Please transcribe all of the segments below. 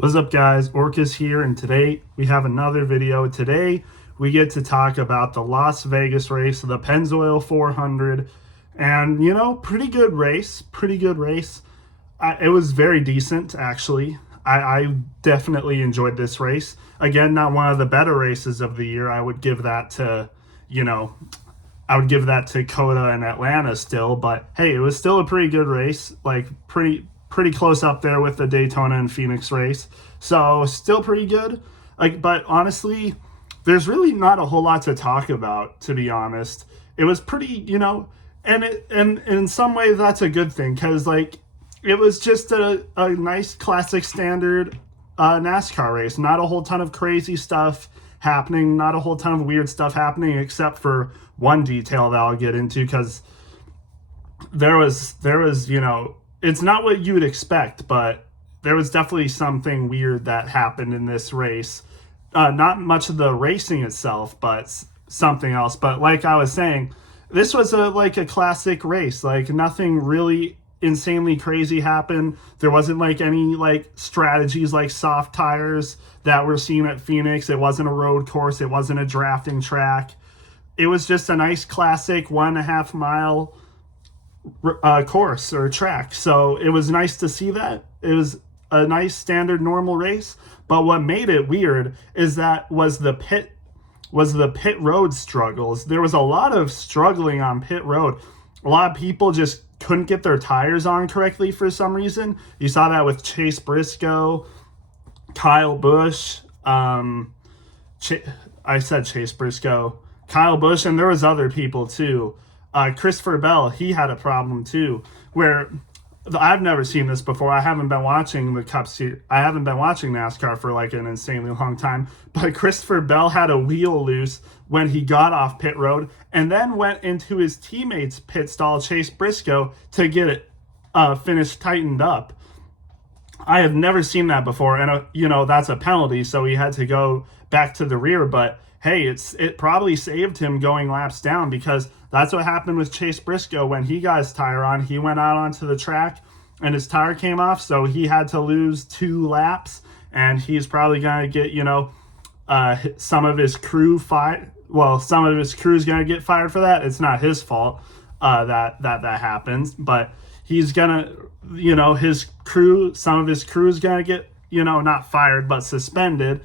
What's up, guys? Orcus here, and today we have another video. Today we get to talk about the Las Vegas race, the Pennzoil 400, and pretty good race. It was very decent, actually. I definitely enjoyed this race. Again, not one of the better races of the year. I would give that to, Coda and Atlanta still, but hey, it was still a pretty good race. Like pretty close up there with the Daytona and Phoenix race. So still pretty good. But honestly, there's really not a whole lot to talk about, to be honest. It was pretty, and in some ways that's a good thing, because it was just a nice classic standard NASCAR race. Not a whole ton of crazy stuff happening, not a whole ton of weird stuff happening, except for one detail that I'll get into, because there was it's not what you would expect, but there was definitely something weird that happened in this race. Not much of the racing itself, but something else. But like I was saying, this was a classic race. Nothing really insanely crazy happened. There wasn't any strategies like soft tires that we're seeing at Phoenix. It wasn't a road course. It wasn't a drafting track. It was just a nice classic 1.5 mile course or track. So it was nice to see that. It was a nice standard normal race. But what made it weird is that was the pit road struggles. There was a lot of struggling on pit road. A lot of people just couldn't get their tires on correctly for some reason. You saw that with Chase Briscoe, Kyle Busch. I said Chase Briscoe, Kyle Busch, and there was other people too. Christopher Bell, he had a problem too, where I've never seen this before. I haven't been watching the Cup Series. I haven't been watching NASCAR for an insanely long time. But Christopher Bell had a wheel loose when he got off pit road, and then went into his teammate's pit stall, Chase Briscoe, to get it finished tightened up. I have never seen that before, and that's a penalty, so he had to go back to the rear. But hey, it probably saved him going laps down, because that's what happened with Chase Briscoe when he got his tire on. He went out onto the track and his tire came off, so he had to lose 2 laps, and he's probably going to get, some of his crew fired. Well, some of his crew's going to get fired for that. It's not his fault that happens, but he's going to, his crew, some of his crew is going to get, not fired, but suspended.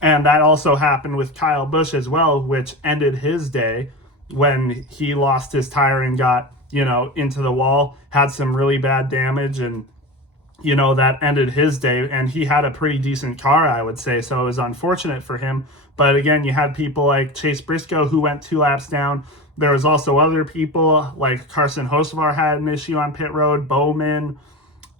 And that also happened with Kyle Busch as well, which ended his day when he lost his tire and got, into the wall, had some really bad damage, and, that ended his day. And he had a pretty decent car, I would say, so it was unfortunate for him. But again, you had people like Chase Briscoe who went 2 laps down. There was also other people like Carson Hocevar had an issue on pit road, Bowman,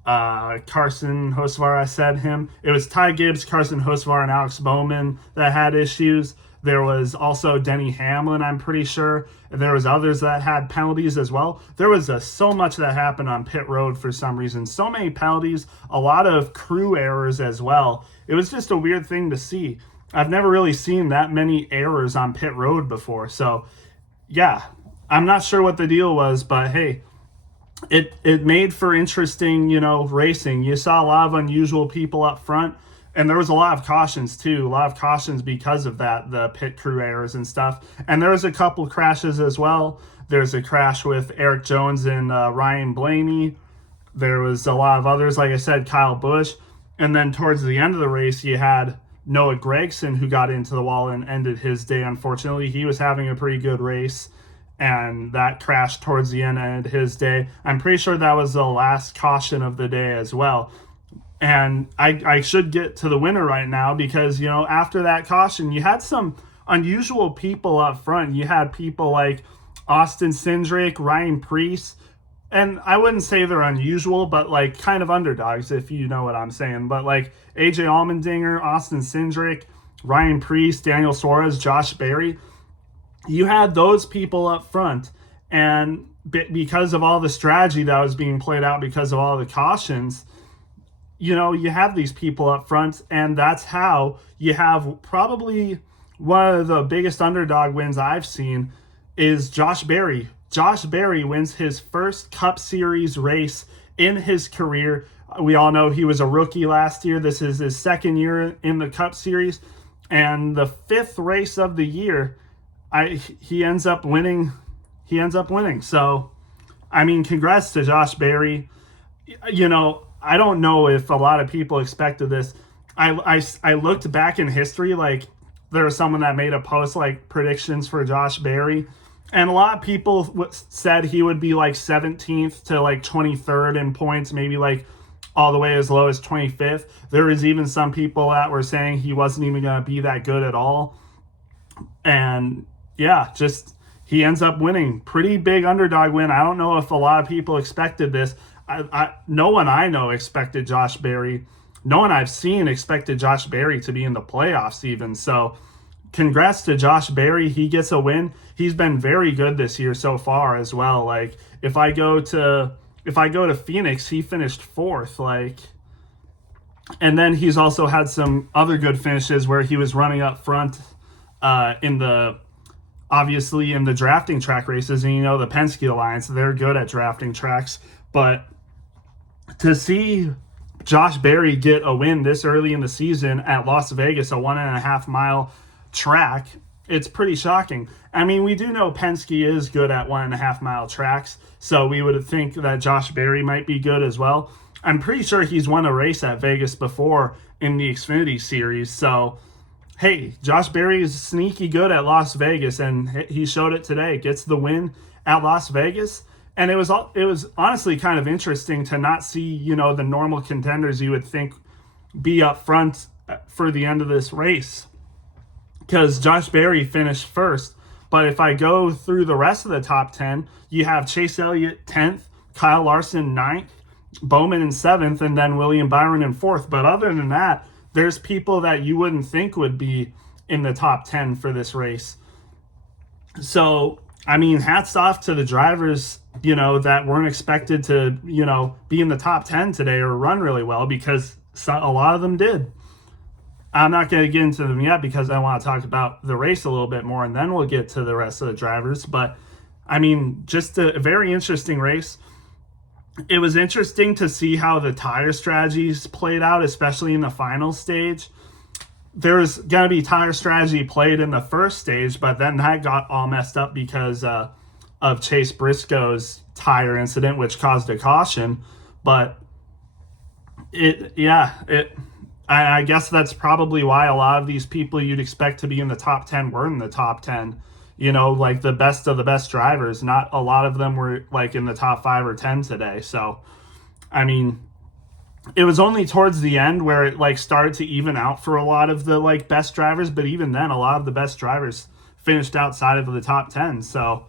Carson Hocevar, I said him. It was Ty Gibbs, Carson Hocevar, and Alex Bowman that had issues. There was also Denny Hamlin, I'm pretty sure. And there was others that had penalties as well. There was so much that happened on pit road for some reason. So many penalties, a lot of crew errors as well. It was just a weird thing to see. I've never really seen that many errors on pit road before. So, yeah, I'm not sure what the deal was, but hey, it made for interesting, racing. You saw a lot of unusual people up front, and there was a lot of cautions too. A lot of cautions because of that, the pit crew errors and stuff. And there was a couple crashes as well. There's a crash with Eric Jones and Ryan Blaney. There was a lot of others, like I said, Kyle Busch. And then towards the end of the race, you had Noah Gragson, who got into the wall and ended his day, unfortunately. He was having a pretty good race, and that crash towards the end ended his day. I'm pretty sure that was the last caution of the day as well. And I should get to the winner right now, because, after that caution, you had some unusual people up front. You had people like Austin Cindric, Ryan Preece, and I wouldn't say they're unusual, but kind of underdogs, if you know what I'm saying. But AJ Allmendinger, Austin Cindric, Ryan Preece, Daniel Suarez, Josh Berry, you had those people up front, and because of all the strategy that was being played out, because of all the cautions, you have these people up front, and that's how you have probably one of the biggest underdog wins I've seen is Josh Berry. Josh Berry wins his first Cup Series race in his career. We all know he was a rookie last year. This is his second year in the Cup Series, and the fifth race of the year, he ends up winning. He ends up winning. So, I mean, congrats to Josh Berry. You know, I don't know if a lot of people expected this. I looked back in history, like there was someone that made a post like predictions for Josh Berry, and a lot of people said he would be like 17th to like 23rd in points, maybe like all the way as low as 25th. There was even some people that were saying he wasn't even going to be that good at all. And yeah, just he ends up winning. Pretty big underdog win. I don't know if a lot of people expected this. No one I know expected Josh Berry. No one I've seen expected Josh Berry to be in the playoffs even. So congrats to Josh Berry. He gets a win. He's been very good this year so far as well. Like if I go to Phoenix, he finished fourth. Like, and then he's also had some other good finishes where he was running up front obviously in the drafting track races. And you know the Penske Alliance, they're good at drafting tracks. But to see Josh Berry get a win this early in the season at Las Vegas, a 1.5 mile track, it's pretty shocking. I mean, we do know Penske is good at 1.5 mile tracks, so we would think that Josh Berry might be good as well. I'm pretty sure he's won a race at Vegas before in the Xfinity Series. So, hey, Josh Berry is sneaky good at Las Vegas, and he showed it today. Gets the win at Las Vegas. And it was honestly kind of interesting to not see, you know, the normal contenders you would think be up front for the end of this race, because Josh Berry finished first. But if I go through the rest of the top 10, you have Chase Elliott 10th, Kyle Larson 9th, Bowman in 7th, and then William Byron in 4th. But other than that, there's people that you wouldn't think would be in the top 10 for this race. So, I mean, hats off to the drivers, you know, that weren't expected to, you know, be in the top 10 today or run really well, because a lot of them did. I'm not going to get into them yet because I want to talk about the race a little bit more, and then we'll get to the rest of the drivers. But, I mean, just a very interesting race. It was interesting to see how the tire strategies played out, especially in the final stage. There's going to be tire strategy played in the first stage, but then that got all messed up because of Chase Briscoe's tire incident, which caused a caution. But I guess that's probably why a lot of these people you'd expect to be in the top 10 were in the top 10. You know, like the best of the best drivers. Not a lot of them were like in the top 5 or 10 today. So, I mean, it was only towards the end where it like started to even out for a lot of the like best drivers, but even then a lot of the best drivers finished outside of the top 10. So,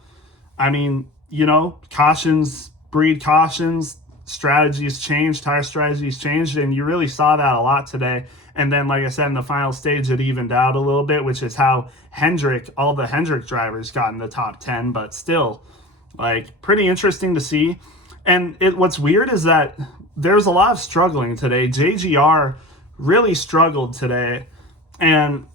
I mean, you know, cautions breed cautions, strategies changed, tire strategies changed, and you really saw that a lot today. And then, like I said, in the final stage, it evened out a little bit, which is how all the Hendrick drivers got in the top 10, but still, like, pretty interesting to see. And what's weird is that there's a lot of struggling today. JGR really struggled today, and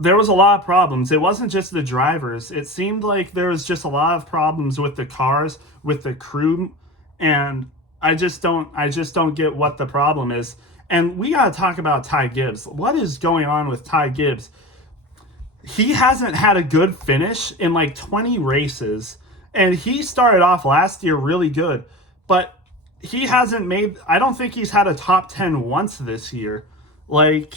there was a lot of problems. It wasn't just the drivers. It seemed like there was just a lot of problems with the cars, with the crew, and I just don't get what the problem is. And we got to talk about Ty Gibbs. What is going on with Ty Gibbs? He hasn't had a good finish in like 20 races, and he started off last year really good, but he hasn't I don't think he's had a top 10 once this year. Like,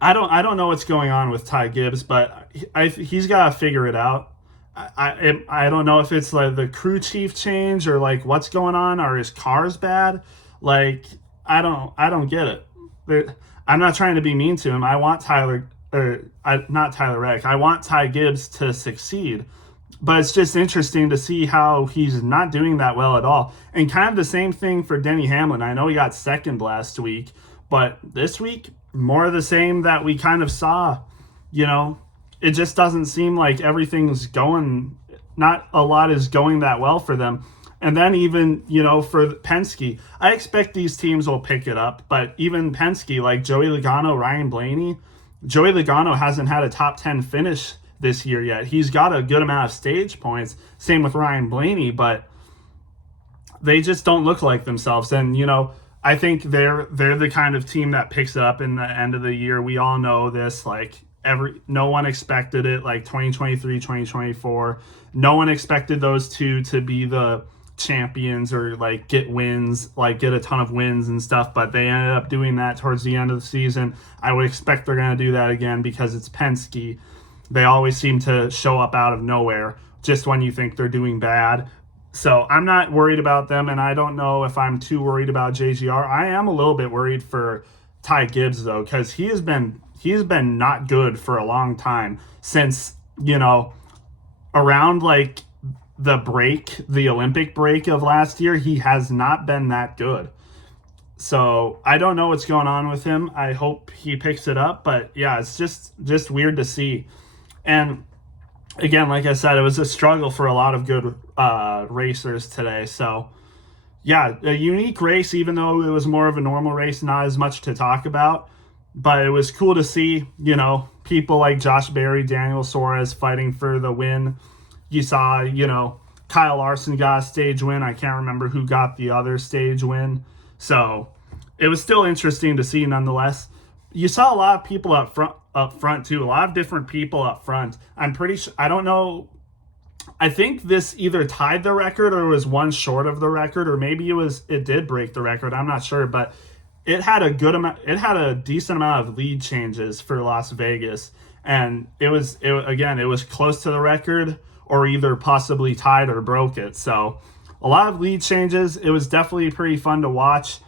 I don't know what's going on with Ty Gibbs, but he's got to figure it out. I don't know if it's like the crew chief change or like what's going on, or his car's bad. Like, I don't get it. I'm not trying to be mean to him. I want not Tyler Reddick. I want Ty Gibbs to succeed. But it's just interesting to see how he's not doing that well at all. And kind of the same thing for Denny Hamlin. I know he got second last week, but this week, more of the same that we kind of saw. You know, it just doesn't seem like everything's going, not a lot is going that well for them. And then even, you know, for Penske, I expect these teams will pick it up. But even Penske, like Joey Logano, Ryan Blaney, Joey Logano hasn't had a top 10 finish this year yet. He's got a good amount of stage points. Same with Ryan Blaney. But they just don't look like themselves. And I think they're the kind of team that picks it up in the end of the year. We all know this. Like no one expected it. Like 2023, 2024, no one expected those two to be the champions or like get wins, like get a ton of wins and stuff. But they ended up doing that towards the end of the season. I would expect they're going to do that again because it's Penske. They always seem to show up out of nowhere just when you think they're doing bad. So I'm not worried about them, and I don't know if I'm too worried about JGR. I am a little bit worried for Ty Gibbs though, because he's been not good for a long time since around like the Olympic break of last year. He has not been that good. So I don't know what's going on with him. I hope he picks it up, but yeah, it's just weird to see. And again, like I said, it was a struggle for a lot of good racers today. So, yeah, a unique race, even though it was more of a normal race, not as much to talk about. But it was cool to see, people like Josh Berry, Daniel Suarez fighting for the win. You saw, Kyle Larson got a stage win. I can't remember who got the other stage win. So it was still interesting to see nonetheless. You saw a lot of people up front too. A lot of different people up front. I'm pretty sure, I don't know. I think this either tied the record or was one short of the record, or maybe it did break the record. I'm not sure, but it had a decent amount of lead changes for Las Vegas, and it was close to the record or either possibly tied or broke it. So a lot of lead changes. It was definitely pretty fun to watch,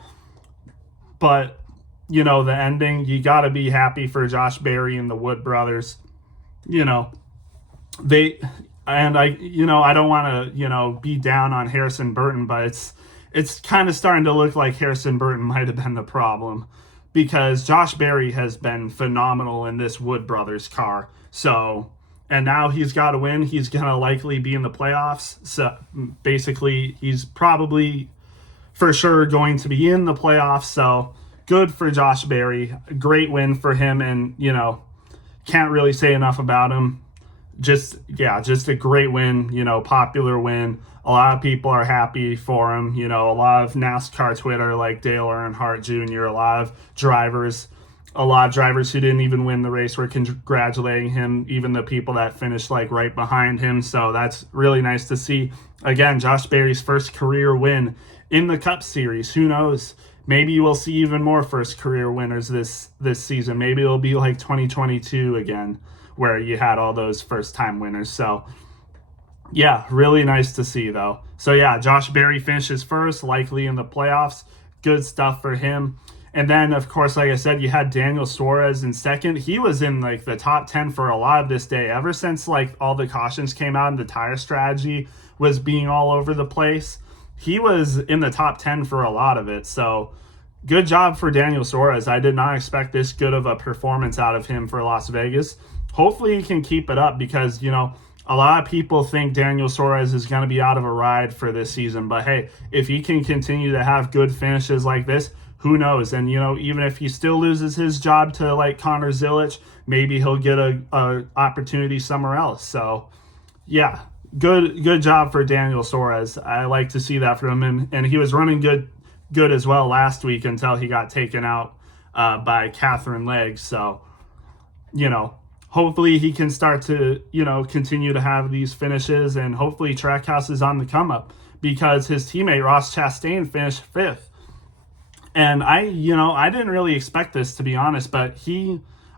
but the ending, you got to be happy for Josh Berry and the Wood brothers. I don't want to, be down on Harrison Burton, but it's kind of starting to look like Harrison Burton might have been the problem, because Josh Berry has been phenomenal in this Wood brothers car. So, and now he's got to win. He's going to likely be in the playoffs. So basically he's probably for sure going to be in the playoffs. So good for Josh Berry. Great win for him. And, can't really say enough about him. Just a great win, popular win. A lot of people are happy for him. A lot of NASCAR Twitter, like Dale Earnhardt Jr., a lot of drivers who didn't even win the race were congratulating him, even the people that finished like right behind him. So that's really nice to see. Again, Josh Berry's first career win in the Cup Series. Who knows? Maybe we'll see even more first career winners this season. Maybe it'll be like 2022 again, where you had all those first-time winners. So, yeah, really nice to see, though. So, yeah, Josh Berry finishes first, likely in the playoffs. Good stuff for him. And then, of course, like I said, you had Daniel Suarez in second. He was in, like, the top 10 for a lot of this day. Ever since, like, all the cautions came out and the tire strategy was being all over the place, he was in the top 10 for a lot of it. So, good job for Daniel Suarez. I did not expect this good of a performance out of him for Las Vegas. Hopefully he can keep it up, because, a lot of people think Daniel Suarez is going to be out of a ride for this season. But, hey, if he can continue to have good finishes like this, who knows? And, even if he still loses his job to, like, Connor Zilisch, maybe he'll get a opportunity somewhere else. So, yeah, good job for Daniel Suarez. I like to see that from him. And he was running good as well last week until he got taken out by Catherine Legge. So, hopefully he can start to, continue to have these finishes, and hopefully Trackhouse is on the come up, because his teammate Ross Chastain finished fifth. And I didn't really expect this, to be honest, but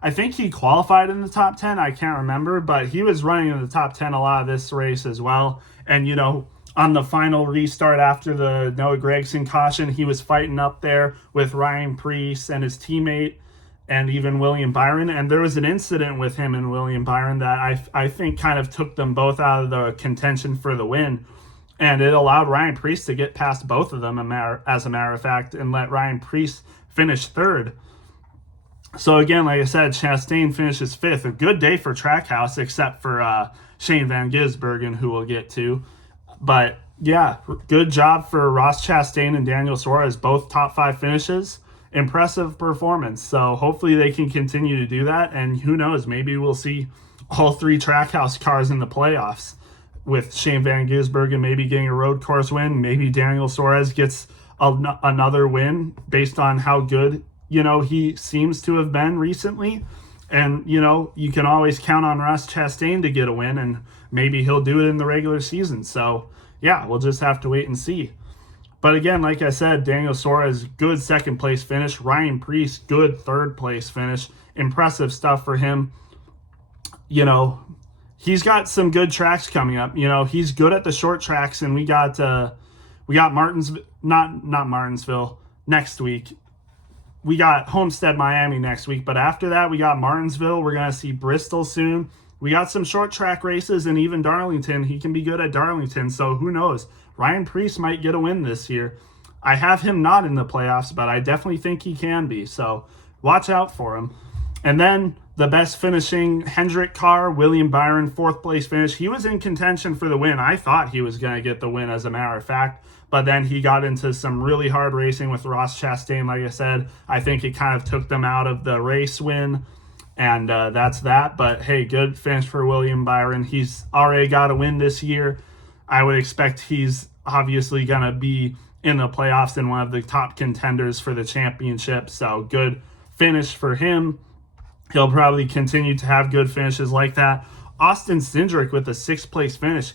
I think he qualified in the top 10. I can't remember, but he was running in the top 10 a lot of this race as well. And, on the final restart after the Noah Gragson caution, he was fighting up there with Ryan Preece and his teammate, and even William Byron. And there was an incident with him and William Byron that I think kind of took them both out of the contention for the win. And it allowed Ryan Preece to get past both of them, as a matter of fact, and let Ryan Preece finish third. So again, like I said, Chastain finishes fifth. A good day for Trackhouse, except for Shane Van Gisbergen, who we'll get to. But yeah, good job for Ross Chastain and Daniel Suarez, both top 5 finishes. Impressive performance. So hopefully they can continue to do that. And who knows, maybe we'll see all 3 Trackhouse cars in the playoffs. with Shane Van Gisbergen maybe getting a road course win. Maybe Daniel Suarez gets another win based on how good, he seems to have been recently. And, you can always count on Ross Chastain to get a win, and maybe he'll do it in the regular season. So, yeah, we'll just have to wait and see. But again, like I said, Daniel Suarez, good second place finish. Ryan Preece, good third place finish. Impressive stuff for him. He's got some good tracks coming up. He's good at the short tracks, and we got Martinsville, not Martinsville next week. We got Homestead, Miami next week, but after that, we got Martinsville. We're going to see Bristol soon. We got some short track races, and even Darlington. He can be good at Darlington, so who knows? Ryan Preece might get a win this year. I have him not in the playoffs, but I definitely think he can be, so watch out for him. And then the best finishing Hendrick car, William Byron, fourth place finish. He was in contention for the win. I thought he was going to get the win, as a matter of fact. But then he got into some really hard racing with Ross Chastain, like I said. I think it kind of took them out of the race win, and that's that. But, hey, good finish for William Byron. He's already got a win this year. I would expect he's obviously going to be in the playoffs and one of the top contenders for the championship. So, good finish for him. He'll probably continue to have good finishes like that. Austin Cindric with a sixth-place finish.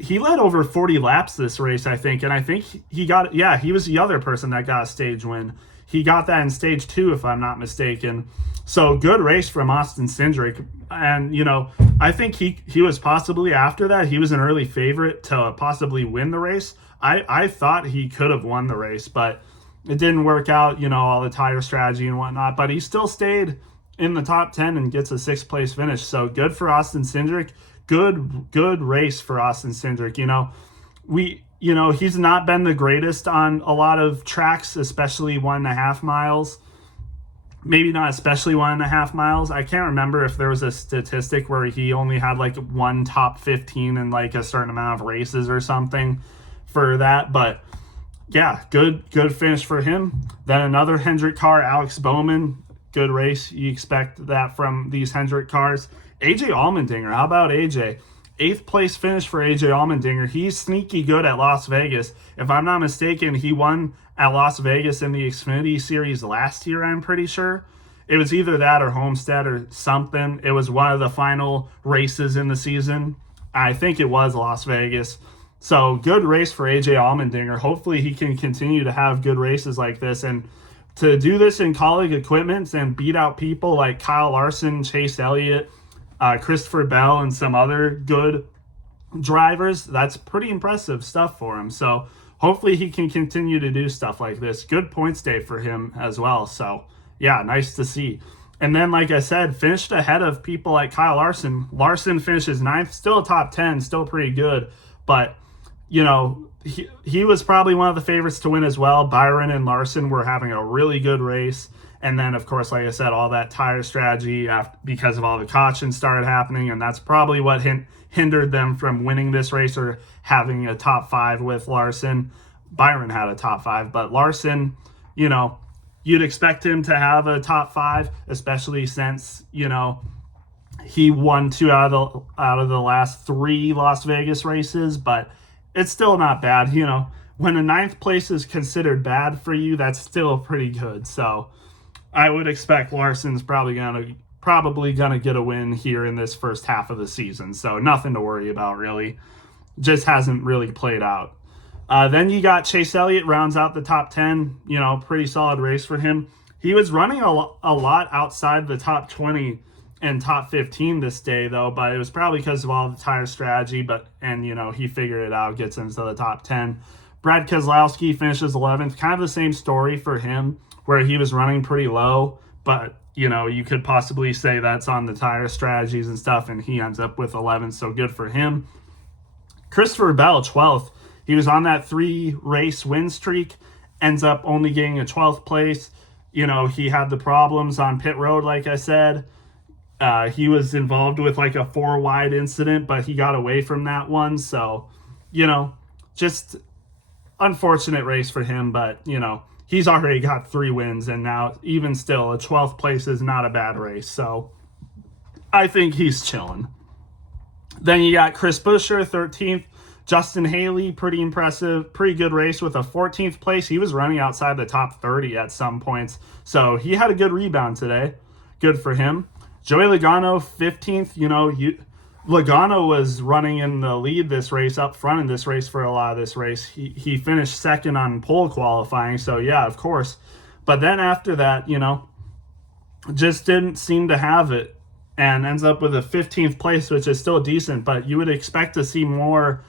He led over 40 laps this race, I think, and I think he was the other person that got a stage win. He got that in stage 2, if I'm not mistaken. So good race from Austin Cindric, and I think he was possibly, after that, he was an early favorite to possibly win the race. I thought he could have won the race, but it didn't work out. All the tire strategy and whatnot, but he still stayed in the top 10 and gets a sixth place finish. So good for Austin Cindric. Good race for Austin Cindric. He's not been the greatest on a lot of tracks, especially 1.5 miles. Maybe not especially 1.5 miles. I can't remember if there was a statistic where he only had like one top 15 in like a certain amount of races or something for that. But yeah, good finish for him. Then another Hendrick car, Alex Bowman. Good race. You expect that from these Hendrick cars. AJ Allmendinger, how about AJ? 8th place finish for AJ Allmendinger. He's sneaky good at Las Vegas. If I'm not mistaken, he won at Las Vegas in the Xfinity Series last year, I'm pretty sure. It was either that or Homestead or something. It was one of the final races in the season. I think it was Las Vegas. So good race for AJ Allmendinger. Hopefully he can continue to have good races like this. And to do this in Kaulig equipment and beat out people like Kyle Larson, Chase Elliott, Christopher Bell, and some other good drivers, that's pretty impressive stuff for him. So hopefully he can continue to do stuff like this. Good points day for him as well. So yeah, nice to see. And then, like I said, finished ahead of people like Kyle Larson. Larson finishes 9th, still top 10, still pretty good. But, he was probably one of the favorites to win as well. Byron and Larson were having a really good race. And then, of course, like I said, all that tire strategy because of all the cautions started happening. And that's probably what hindered them from winning this race or having a top 5 with Larson. Byron had a top 5, but Larson, you'd expect him to have a top 5, especially since, he won 2 out of the last 3 Las Vegas races. But it's still not bad. When a 9th place is considered bad for you, that's still pretty good. So I would expect Larson's probably gonna get a win here in this first half of the season. So nothing to worry about, really. Just hasn't really played out. Then you got Chase Elliott rounds out the top 10. Pretty solid race for him. He was running a lot outside the top 20 and top 15 this day, though, but it was probably because of all the tire strategy. And he figured it out, gets into the top 10. Brad Keselowski finishes 11th. Kind of the same story for him, where he was running pretty low, but you could possibly say that's on the tire strategies and stuff, and he ends up with 11th, so good for him. Christopher Bell, 12th. He was on that 3-race win streak, ends up only getting a 12th place. He had the problems on pit road, like I said. He was involved with like a 4-wide incident, but he got away from that one. So, just unfortunate race for him, but, he's already got 3 wins, and now even still a 12th place is not a bad race. So I think he's chilling. Then you got Chris Buescher, 13th. Justin Haley, pretty impressive, pretty good race with a 14th place. He was running outside the top 30 at some points, so he had a good rebound today. Good for him. Joey Logano, 15th. Logano was running in the lead this race, up front in this race for a lot of this race. He finished second on pole qualifying, so yeah, of course. But then after that, just didn't seem to have it and ends up with a 15th place, which is still decent, but you would expect to see more,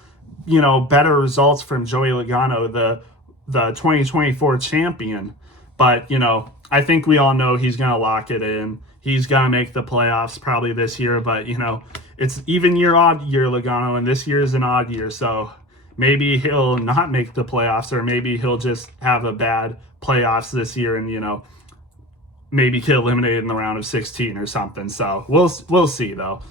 better results from Joey Logano, the 2024 champion. But, I think we all know he's going to lock it in. He's going to make the playoffs probably this year, but, it's even year, odd year Logano, and this year is an odd year, so maybe he'll not make the playoffs, or maybe he'll just have a bad playoffs this year and, maybe get eliminated in the round of 16 or something. So we'll see, though.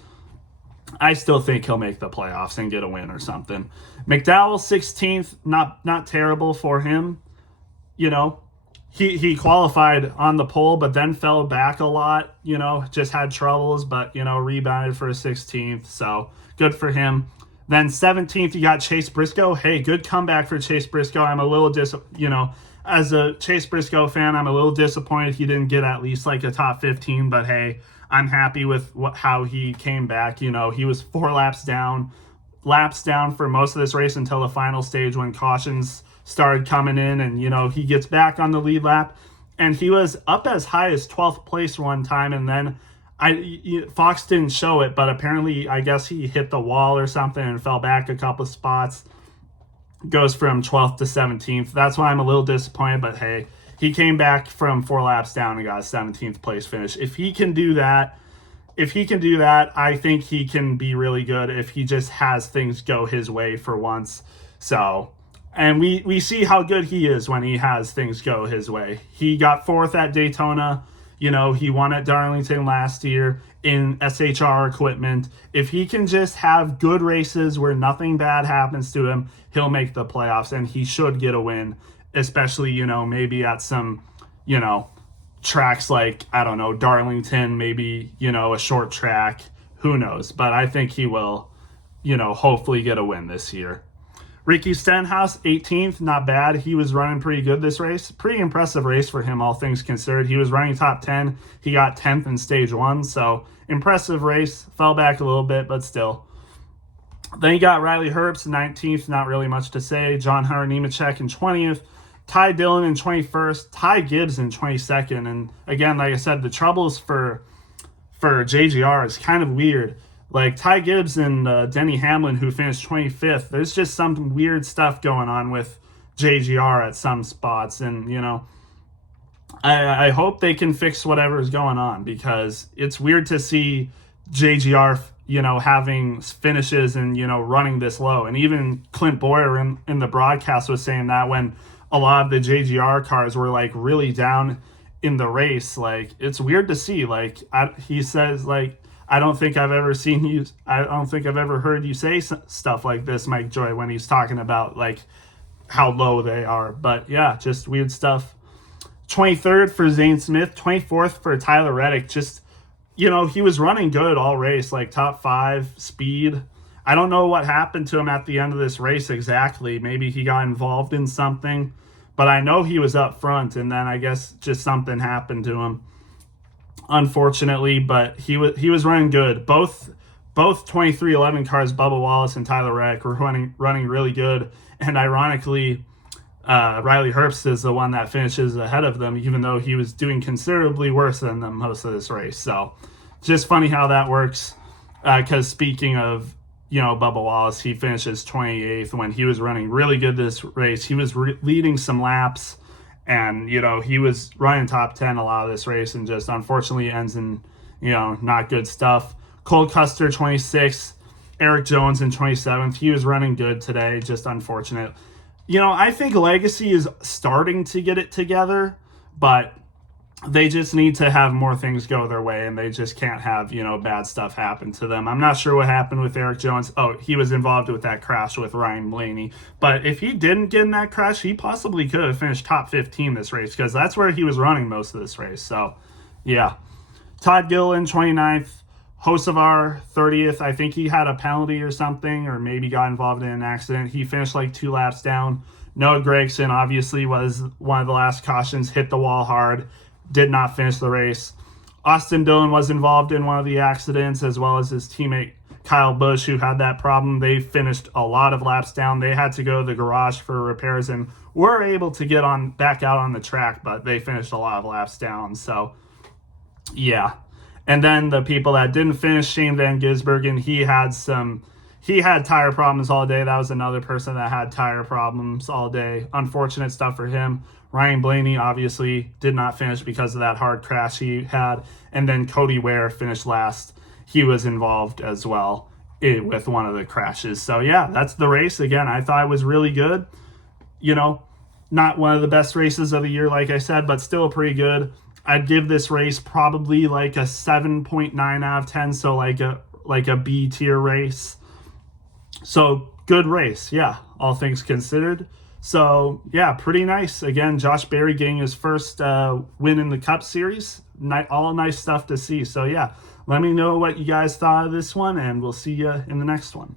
I still think he'll make the playoffs and get a win or something. McDowell, 16th, not terrible for him. He qualified on the pole, but then fell back a lot, just had troubles, but, rebounded for a 16th. So good for him. Then 17th, you got Chase Briscoe. Hey, good comeback for Chase Briscoe. I'm a little as a Chase Briscoe fan, I'm a little disappointed he didn't get at least like a top 15, but hey, I'm happy with how he came back. He was 4 laps down for most of this race until the final stage when cautions started coming in, and he gets back on the lead lap, and he was up as high as 12th place one time, and then Fox didn't show it, but apparently I guess he hit the wall or something and fell back a couple spots. Goes from 12th to 17th. That's why I'm a little disappointed, but hey, he came back from 4 laps down and got a 17th place finish. If he can do that, I think he can be really good if he just has things go his way for once. So, and we see how good he is when he has things go his way. He got 4th at Daytona. He won at Darlington last year in SHR equipment. If he can just have good races where nothing bad happens to him, he'll make the playoffs, and he should get a win, especially, maybe at some, tracks like, I don't know, Darlington, maybe, a short track. Who knows? But I think he will, hopefully get a win this year. Ricky Stenhouse, 18th, not bad. He was running pretty good this race. Pretty impressive race for him, all things considered. He was running top 10. He got 10th in stage 1, so impressive race. Fell back a little bit, but still. Then you got Riley Herbst, 19th, not really much to say. John Hunter Nemechek in 20th. Ty Dillon in 21st. Ty Gibbs in 22nd. And again, like I said, the troubles for JGR is kind of weird. Like Ty Gibbs and Denny Hamlin, who finished 25th, there's just some weird stuff going on with JGR at some spots. And, I hope they can fix whatever's going on, because it's weird to see JGR, having finishes and, running this low. And even Clint Boyer in the broadcast was saying that when a lot of the JGR cars were like really down in the race, like it's weird to see. Like he says, like, I don't think I've ever heard you say stuff like this, Mike Joy, when he's talking about like how low they are. But yeah, just weird stuff. 23rd for Zane Smith, 24th for Tyler Reddick. Just, he was running good all race, like top 5 speed. I don't know what happened to him at the end of this race exactly. Maybe he got involved in something, but I know he was up front, and then I guess just something happened to him, unfortunately. But he was running good. Both 2311 cars, Bubba Wallace and Tyler Reddick, were running really good. And ironically, Riley Herbst is the one that finishes ahead of them, even though he was doing considerably worse than them most of this race. So just funny how that works. Because speaking of, Bubba Wallace, he finishes 28th when he was running really good this race. He was leading some laps, and, he was running top 10 a lot of this race, and just unfortunately ends in, not good stuff. Cole Custer, 26th. Eric Jones in 27th. He was running good today, just unfortunate. I think Legacy is starting to get it together, but they just need to have more things go their way, and they just can't have, bad stuff happen to them. I'm not sure what happened with Eric Jones. Oh, he was involved with that crash with Ryan Blaney. But if he didn't get in that crash, he possibly could have finished top 15 this race, because that's where he was running most of this race. So, yeah. Todd Gilliland, 29th. Hocevar 30th. I think he had a penalty or something, or maybe got involved in an accident. He finished like 2 laps down. Noah Gragson obviously was one of the last cautions, hit the wall hard, did not finish the race. Austin Dillon was involved in one of the accidents, as well as his teammate Kyle Busch, who had that problem. They finished a lot of laps down. They had to go to the garage for repairs and were able to get on back out on the track, but they finished a lot of laps down. So, yeah. And then the people that didn't finish, Shane Van Gisbergen, he had tire problems all day. That was another person that had tire problems all day. Unfortunate stuff for him. Ryan Blaney obviously did not finish because of that hard crash he had. And then Cody Ware finished last. He was involved as well with one of the crashes. So yeah, that's the race. Again, I thought it was really good. You know, not one of the best races of the year, like I said, but still pretty good. I'd give this race probably like a 7.9 out of 10. So like a B tier race. So good race. Yeah. All things considered. So yeah, pretty nice. Again, Josh Berry getting his first win in the Cup Series. All nice stuff to see. So yeah, let me know what you guys thought of this one, and we'll see you in the next one.